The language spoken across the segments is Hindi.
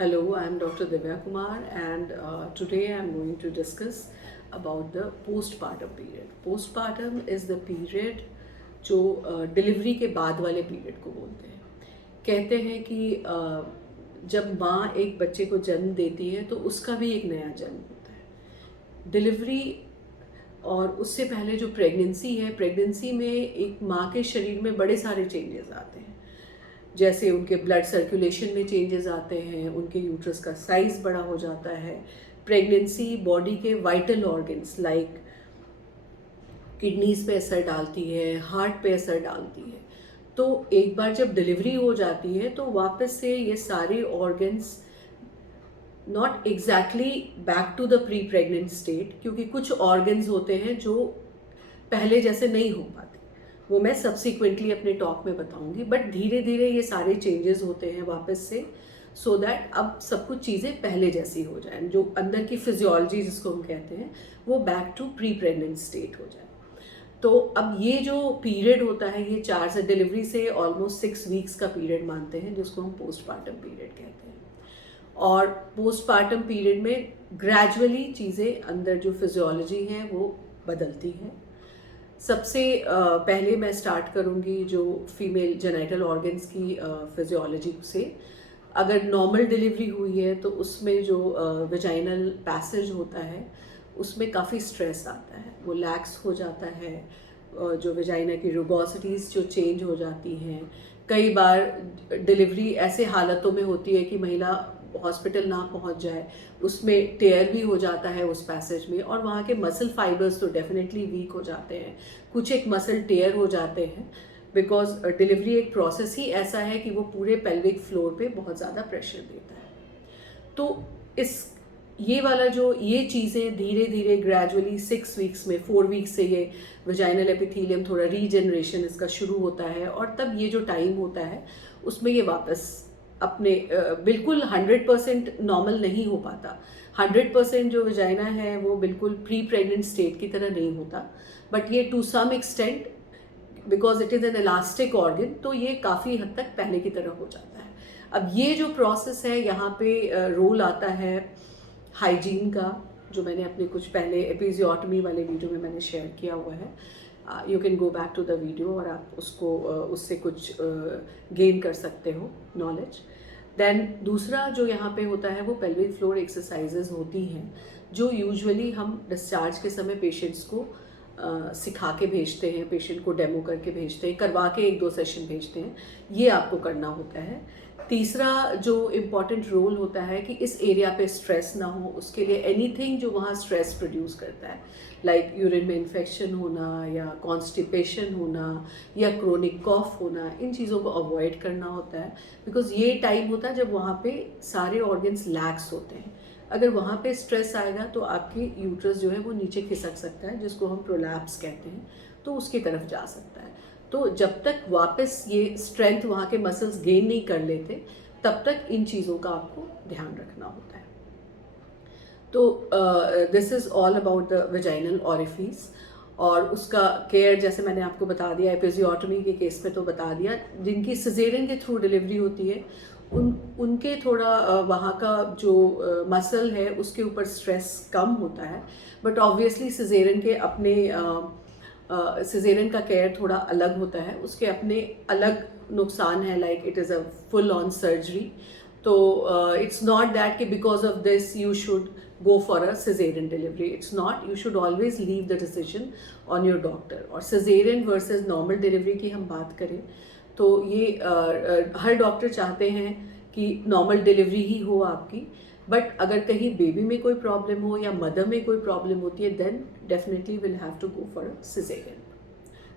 Hello, I am Dr. Divya Kumar, and today I am going to discuss about the postpartum period. Postpartum is the period जो डिलीवरी के बाद वाले पीरियड को बोलते हैं। कहते हैं कि जब माँ एक बच्चे को जन्म देती है तो उसका भी एक नया जन्म होता है। डिलीवरी और उससे पहले जो प्रेगनेंसी है, प्रेगनेंसी में एक माँ के शरीर में बड़े सारे चेंजेस आते हैं। जैसे उनके ब्लड सर्कुलेशन में चेंजेस आते हैं, उनके यूट्रस का साइज़ बड़ा हो जाता है। प्रेगनेंसी बॉडी के वाइटल ऑर्गन्स लाइक किडनीज पे असर डालती है, हार्ट पे असर डालती है। तो एक बार जब डिलीवरी हो जाती है तो वापस से ये सारे organs not exactly back to the pre pregnant state, क्योंकि कुछ ऑर्गन्स होते हैं जो पहले जैसे नहीं हो पाते। वो मैं सब्सिक्वेंटली अपने टॉक में बताऊंगी, बट धीरे धीरे ये सारे चेंजेस होते हैं वापस से, सो दैट अब सब कुछ चीज़ें पहले जैसी हो जाए, जो अंदर की फिजियोलॉजी जिसको हम कहते हैं वो back to pre pregnant state हो जाए। तो अब ये जो पीरियड होता है, ये 4 से डिलीवरी से ऑलमोस्ट 6 वीक्स का पीरियड मानते हैं, जिसको हम पोस्टपार्टम पीरियड कहते हैं। और पोस्टपार्टम पीरियड में ग्रेजुअली चीज़ें अंदर जो फिजियोलॉजी है वो बदलती हैं। सबसे पहले मैं स्टार्ट करूँगी जो फीमेल जेनिटल ऑर्गन्स की फिजियोलॉजी से। अगर नॉर्मल डिलीवरी हुई है तो उसमें जो वेजाइनल पैसेज होता है उसमें काफ़ी स्ट्रेस आता है, वो लैक्स हो जाता है। जो वेजाइना की रुगोसिटीज़ जो चेंज हो जाती हैं। कई बार डिलीवरी ऐसे हालतों में होती है कि महिला हॉस्पिटल ना पहुंच जाए, उसमें टेयर भी हो जाता है उस पैसेज में, और वहाँ के मसल फाइबर्स तो डेफिनेटली वीक हो जाते हैं। कुछ एक मसल टेयर हो जाते हैं, बिकॉज डिलीवरी एक प्रोसेस ही ऐसा है कि वो पूरे पेल्विक फ्लोर पे बहुत ज़्यादा प्रेशर देता है। तो ये वाला जो ये चीज़ें धीरे धीरे ग्रेजुअली 6 वीक्स में, 4 वीक्स से ये वेजाइनल एपिथेलियम थोड़ा रीजनरेशन इसका शुरू होता है, और तब ये जो टाइम होता है उसमें ये वापस अपने बिल्कुल 100% नॉर्मल नहीं हो पाता। 100% जो वेजाइना है वो बिल्कुल प्री प्रेग्नेंट स्टेट की तरह नहीं होता, बट ये to some extent because it is an elastic organ, तो ये काफ़ी हद तक पहले की तरह हो जाता है। अब ये जो प्रोसेस है, यहाँ पे रोल आता है हाइजीन का, जो मैंने अपने कुछ पहले एपिजियोटमी वाले वीडियो में मैंने शेयर किया हुआ है। You can go back to the video और आप उसको उससे कुछ गेन कर सकते हो नॉलेज। देन दूसरा जो यहाँ पे होता है वो पेल्विक फ्लोर एक्सरसाइजेज होती हैं, जो यूजुअली हम डिस्चार्ज के समय पेशेंट्स को सिखा के भेजते हैं, पेशेंट को डेमो करके भेजते हैं, करवा के 1-2 सेशन भेजते हैं। ये आपको करना होता है। तीसरा जो इम्पॉर्टेंट रोल होता है कि इस एरिया पे स्ट्रेस ना हो, उसके लिए एनीथिंग जो वहाँ स्ट्रेस प्रोड्यूस करता है, लाइक यूरिन में इन्फेक्शन होना या कॉन्स्टिपेशन होना या क्रोनिक कॉफ होना, इन चीज़ों को अवॉइड करना होता है। बिकॉज ये टाइम होता है जब वहाँ पे सारे ऑर्गन्स लैक्स होते हैं। अगर वहाँ पे स्ट्रेस आएगा तो आपकी यूट्रस जो है वो नीचे खिसक सकता है, जिसको हम प्रोलैप्स कहते हैं, तो उसकी तरफ जा सकता है। तो जब तक वापस ये स्ट्रेंथ वहाँ के मसल्स गेन नहीं कर लेते, तब तक इन चीज़ों का आपको ध्यान रखना होता है। तो this is all about the vaginal orifice, और उसका केयर जैसे मैंने आपको बता दिया, एपिजियोटमी के केस में तो बता दिया। जिनकी सिजेरियन के थ्रू डिलीवरी होती है उनके थोड़ा वहाँ का जो मसल है उसके ऊपर स्ट्रेस कम होता है, बट ऑब्वियसली सिजेरियन के अपने सिजेरियन का केयर थोड़ा अलग होता है, उसके अपने अलग नुकसान है, like it is a full on surgery. तो इट्स नॉट दैट कि because of this you should go for a cesarean delivery. It's not. You should always leave the decision on your doctor. और cesarean versus normal delivery की हम बात करें तो ये हर डॉक्टर चाहते हैं कि नॉर्मल डिलीवरी ही हो आपकी, बट अगर कहीं बेबी में कोई प्रॉब्लम हो या मदर में कोई प्रॉब्लम होती है, then definitely will have to go for a caesarean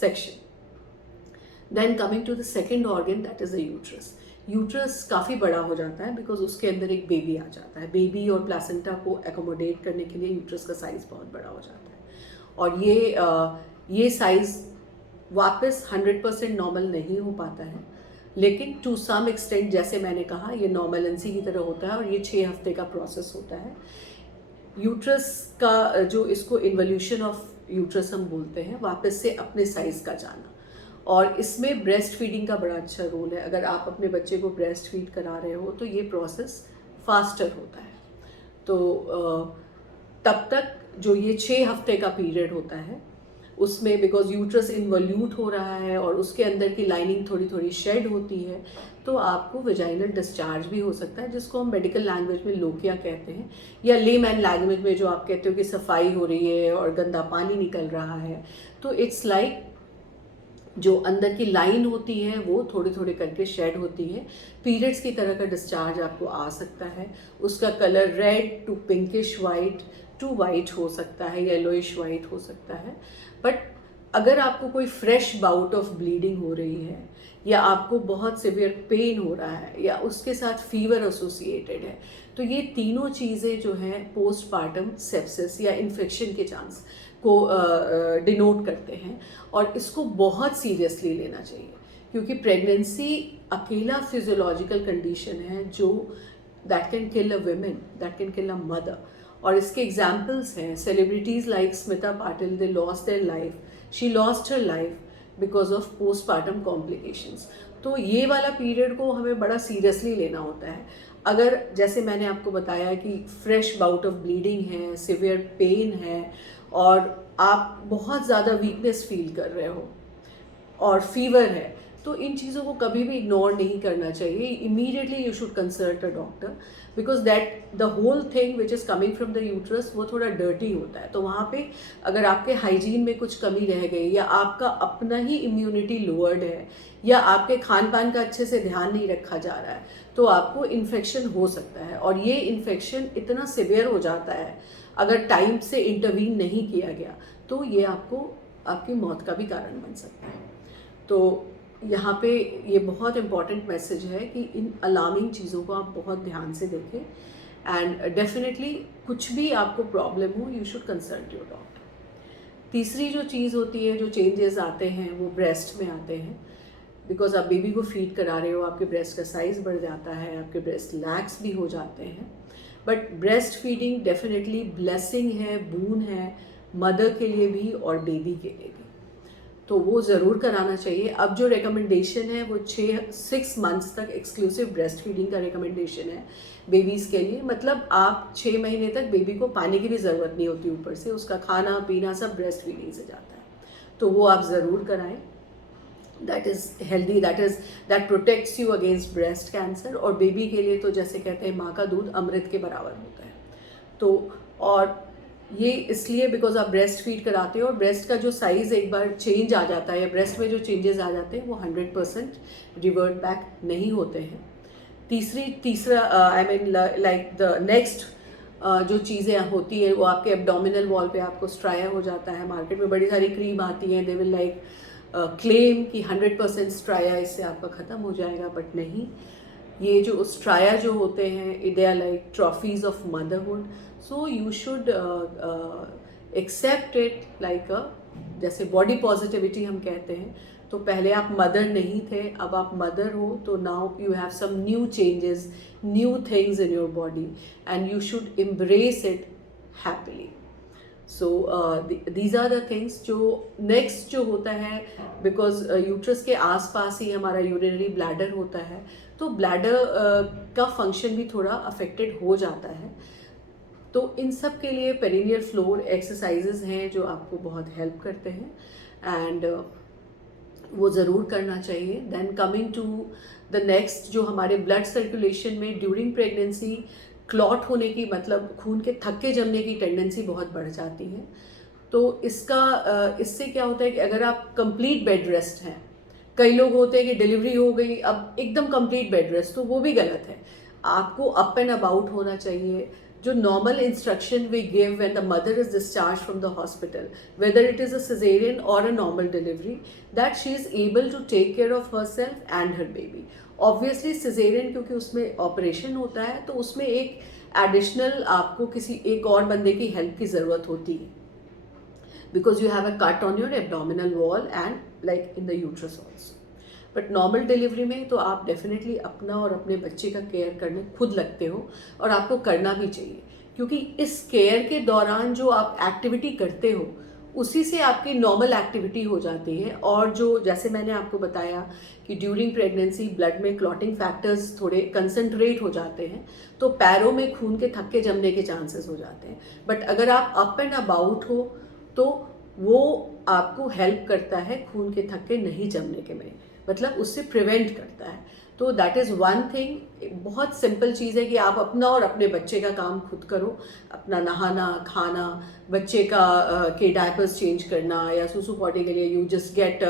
section. Then coming to the second organ, that is the uterus. Uterus काफ़ी बड़ा हो जाता है बिकॉज उसके अंदर एक बेबी आ जाता है। बेबी और प्लासेंटा को एकोमोडेट करने के लिए यूट्रस का साइज़ बहुत बड़ा हो जाता है, और ये साइज़ वापस 100% नॉर्मल नहीं हो पाता है, लेकिन टू सम एक्सटेंट जैसे मैंने कहा ये नॉर्मलेंसी की तरह होता है, और ये 6 हफ्ते का प्रोसेस होता है। यूट्रस का जो इसको इन्वोल्यूशन ऑफ यूट्रस हम बोलते हैं, वापस से अपने साइज़ का जाना, और इसमें ब्रेस्ट फीडिंग का बड़ा अच्छा रोल है। अगर आप अपने बच्चे को ब्रेस्ट फीड करा रहे हो तो ये प्रोसेस फास्टर होता है। तो तब तक जो ये 6 हफ्ते का पीरियड होता है उसमें बिकॉज यूट्रस इन्वॉल्यूट हो रहा है और उसके अंदर की लाइनिंग थोड़ी थोड़ी शेड होती है, तो आपको वेजाइनल डिस्चार्ज भी हो सकता है, जिसको हम मेडिकल लैंग्वेज में लोकिया कहते हैं, या लेमैन लैंग्वेज में जो आप कहते हो कि सफाई हो रही है और गंदा पानी निकल रहा है। तो इट्स लाइक जो अंदर की लाइन होती है वो थोड़े थोड़े करके शेड होती है। पीरियड्स की तरह का डिस्चार्ज आपको आ सकता है। उसका colour red to pinkish white to white हो सकता है, येलोइश वाइट हो सकता है। बट अगर आपको कोई फ्रेश बाउट ऑफ ब्लीडिंग हो रही है या आपको बहुत सिवियर पेन हो रहा है या उसके साथ फीवर एसोसिएटेड है, तो ये तीनों चीज़ें जो हैं पोस्टपार्टम सेप्सिस या इन्फेक्शन के चांस को डिनोट करते हैं, और इसको बहुत सीरियसली लेना चाहिए, क्योंकि प्रेगनेंसी अकेला फिजियोलॉजिकल कंडीशन है जो that can kill a women, that can kill a mother. और इसके एग्जाम्पल्स हैं celebrities like Smita Patil, they lost their life, she lost her life because of postpartum complications. तो ये वाला पीरियड को हमें बड़ा सीरियसली लेना होता है। अगर जैसे मैंने आपको बताया कि फ्रेश बाउट ऑफ ब्लीडिंग है, सिवियर पेन है और आप बहुत ज़्यादा वीकनेस फील कर रहे हो और फीवर है, तो इन चीज़ों को कभी भी इग्नोर नहीं करना चाहिए। Immediately you should consult a doctor, because that the whole thing which is coming from the uterus वो थोड़ा डर्टी होता है। तो वहाँ पे अगर आपके हाइजीन में कुछ कमी रह गई या आपका अपना ही इम्यूनिटी लोअर्ड है या आपके खान पान का अच्छे से ध्यान नहीं रखा जा रहा है, तो आपको इन्फेक्शन हो सकता है। और ये इन्फेक्शन इतना सिवियर हो जाता है अगर टाइम से इंटरवीन नहीं किया गया, तो ये आपको आपकी मौत का भी कारण बन सकता है। तो यहाँ पे ये बहुत इम्पॉर्टेंट मैसेज है कि इन अलार्मिंग चीज़ों को आप बहुत ध्यान से देखें, एंड डेफिनेटली कुछ भी आपको प्रॉब्लम हो you should consult your doctor. तीसरी जो चीज़ होती है, जो चेंजेस आते हैं वो ब्रेस्ट में आते हैं। बिकॉज आप बेबी को फीड करा रहे हो, आपके ब्रेस्ट का साइज़ बढ़ जाता है, आपके ब्रेस्ट लैक्स भी हो जाते हैं। But breast feeding definitely blessing है, बून है, मदर के लिए भी और बेबी के लिए भी, तो वो ज़रूर कराना चाहिए। अब जो रिकमेंडेशन है वो 6 मंथ्स तक एक्सक्लूसिव ब्रेस्ट फीडिंग का रिकमेंडेशन है बेबीज़ के लिए। मतलब आप 6 महीने तक बेबी को पानी की भी ज़रूरत नहीं होती, ऊपर से उसका खाना पीना सब ब्रेस्ट फीडिंग से जाता है, तो वो आप ज़रूर कराएं। That is healthy, that protects you against breast cancer. और बेबी के लिए तो जैसे कहते हैं माँ का दूध अमृत के बराबर होता है। तो और ये इसलिए बिकॉज आप ब्रेस्ट फीड कराते हो और ब्रेस्ट का जो साइज़ एक बार चेंज आ जाता है या ब्रेस्ट में जो चेंजेस आ जाते हैं वो 100% रिवर्ट बैक नहीं होते हैं। तीसरा I mean like the next जो चीज़ें होती है वो आपके एब्डोमिनल वॉल पे आपको स्ट्राया हो जाता है। मार्केट में बड़ी सारी क्रीम आती हैं, दे विल लाइक क्लेम कि 100% स्ट्राया इससे आपका ख़त्म हो जाएगा, बट नहीं। ये जो स्ट्राया जो होते हैं they are like trophies of motherhood, so you should accept it like a, जैसे बॉडी पॉजिटिविटी हम कहते हैं। तो पहले आप मदर नहीं थे, अब आप मदर हो, तो now you have some new changes, new things in your body and you should embrace it happily. So these are the things. जो नेक्स्ट जो होता है, बिकॉज यूट्रस के आसपास ही हमारा यूरिनरी ब्लैडर होता है, तो ब्लैडर का फंक्शन भी थोड़ा अफेक्टेड हो जाता है। तो इन सब के लिए पेरिनियल फ्लोर एक्सरसाइजेज हैं जो आपको बहुत हेल्प करते हैं एंड वो ज़रूर करना चाहिए। Then coming to the next, जो हमारे ब्लड सर्कुलेशन में ड्यूरिंग प्रेगनेंसी क्लॉट होने की, मतलब खून के थक्के जमने की टेंडेंसी बहुत बढ़ जाती है। तो इससे क्या होता है कि अगर आप कंप्लीट बेड रेस्ट हैं, कई लोग होते हैं कि डिलीवरी हो गई अब एकदम कंप्लीट बेड रेस्ट, तो वो भी गलत है। आपको अप एंड अबाउट होना चाहिए। जो normal instruction we give when the mother is discharge from the hospital, whether it is a caesarean और a normal delivery, that she is able to take care of her self and her baby. Obviously caesarean क्योंकि उसमें ऑपरेशन होता है, तो उसमें एक एडिशनल आपको किसी एक और बंदे की हेल्प की ज़रूरत होती है, because you have a cut on your abdominal wall and like in the uterus also. But normal delivery में तो आप डेफिनेटली अपना और अपने बच्चे का केयर करने खुद लगते हो, और आपको करना भी चाहिए, क्योंकि इस केयर के दौरान जो आप एक्टिविटी करते हो उसी से आपकी नॉर्मल एक्टिविटी हो जाती है। और जो जैसे मैंने आपको बताया कि ड्यूरिंग प्रेगनेंसी ब्लड में क्लॉटिंग फैक्टर्स थोड़े कंसंट्रेट हो जाते हैं, तो पैरों में खून के थक्के जमने के चांसेस हो जाते हैं। बट अगर आप अप एंड अबाउट हो तो वो आपको हेल्प करता है खून के थक्के नहीं जमने के में, मतलब उससे प्रिवेंट करता है। तो दैट इज़ वन थिंग। बहुत सिंपल चीज़ है कि आप अपना और अपने बच्चे का काम खुद करो। अपना नहाना, खाना, बच्चे का के डायपर्स चेंज करना, या सुसु पॉटी के लिए यू जस्ट गेट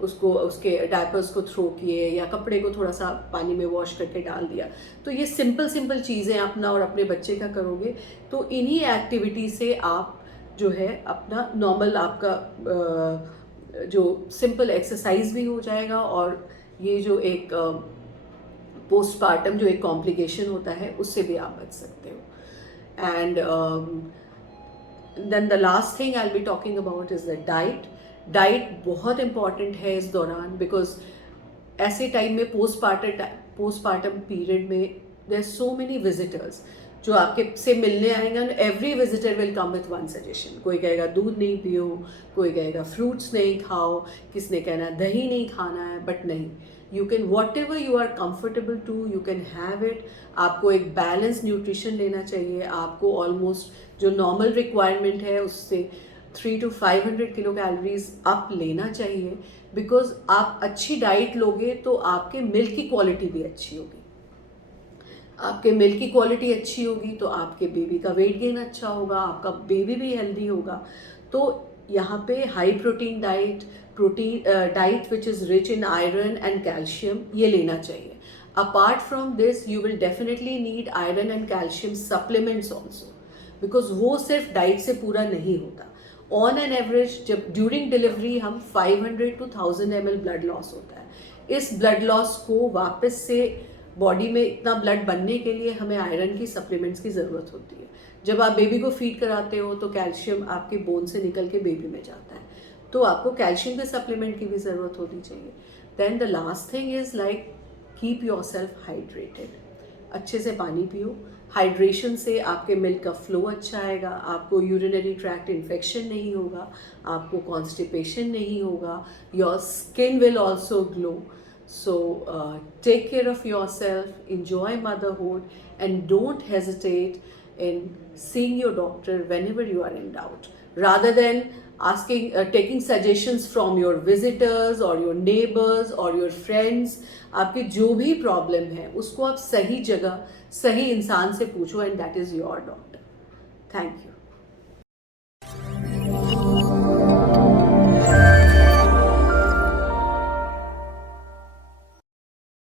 उसको उसके डायपर्स को थ्रो किए, या कपड़े को थोड़ा सा पानी में वॉश करके डाल दिया। तो ये सिंपल सिंपल चीज़ें अपना और अपने बच्चे का करोगे तो इन्हीं एक्टिविटी से आप जो है अपना नॉर्मल आपका जो सिंपल एक्सरसाइज भी हो जाएगा, और ये जो एक पोस्टपार्टम जो एक कॉम्प्लिकेशन होता है उससे भी आप बच सकते हो। And then the last thing I will be talking about is the diet. Diet बहुत इंपॉर्टेंट है इस दौरान, बिकॉज ऐसे टाइम में पोस्टपार्टम पीरियड में there are so many visitors जो आपके से मिलने आएंगे। Every visitor will come with one suggestion. कोई कहेगा दूध नहीं पियो, कोई कहेगा फ्रूट्स नहीं खाओ, किसने कहना दही नहीं खाना है। बट नहीं, you can whatever you are comfortable to you can have it. आपको एक बैलेंस न्यूट्रिशन लेना चाहिए। आपको ऑलमोस्ट जो नॉर्मल रिक्वायरमेंट है उससे 300 to 500 किलो कैलोरीज अप लेना चाहिए, बिकॉज आप अच्छी डाइट लोगे तो आपके मिल्क की क्वालिटी भी अच्छी होगी। आपके मिल्क की क्वालिटी अच्छी होगी तो आपके बेबी का वेट गेन अच्छा होगा, आपका बेबी भी हेल्दी होगा। तो यहाँ पे high protein diet which is rich in iron and calcium ये लेना चाहिए। Apart from this you will definitely need iron and calcium supplements also, because वो सिर्फ डाइट से पूरा नहीं होता। ऑन एन एवरेज जब ड्यूरिंग डिलीवरी हम 500 to 1000 ml ब्लड लॉस होता है। इस ब्लड लॉस को वापस से बॉडी में इतना ब्लड बनने के लिए हमें आयरन की सप्लीमेंट्स की ज़रूरत होती है। जब आप बेबी को फीड कराते हो तो कैल्शियम आपके बोन से निकल के बेबी में जाता है, तो आपको कैल्शियम के सप्लीमेंट की भी ज़रूरत होनी चाहिए। Then the last thing is like keep yourself hydrated. अच्छे से पानी पियो। हाइड्रेशन से आपके मिल्क का फ्लो अच्छा आएगा, आपको यूरिनरी ट्रैक्ट इन्फेक्शन नहीं होगा, आपको कॉन्स्टिपेशन नहीं होगा, your skin will also glow. So take care of yourself, enjoy motherhood, and don't hesitate in seeing your doctor whenever you are in doubt. Rather than taking suggestions from your visitors or your neighbors or your friends, आपकी जो भी प्रॉब्लम है उसको आप सही जगह सही इंसान से पूछो, and that is your doctor. Thank you.